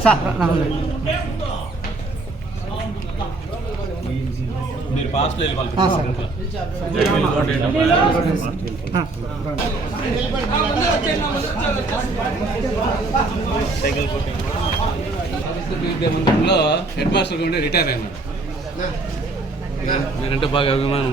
Sir మీరు పాస్ట్లో వెళ్ళి ఆ, సార్. ఆ, విద్యామందిరంలో హెడ్ మాస్టర్ ఉండి రిటైర్ అయినారు మీరంటే బాగా అభిమానం.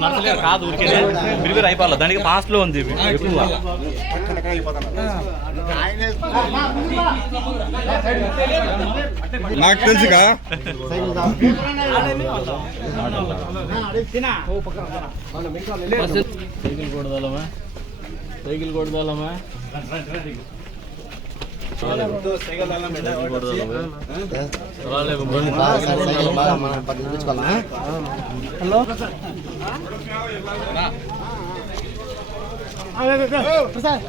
నడచలేరు, కాదు ఊరికే మీరు మీరు అయిపోవాలి దానికి ఫాస్ట్లో ఉంది ఎక్కువ నాకు తెలుసుగా సైకిల్ కొడదాలమా సైకిల్ కొడదాలమా హలో. ప్రసాద్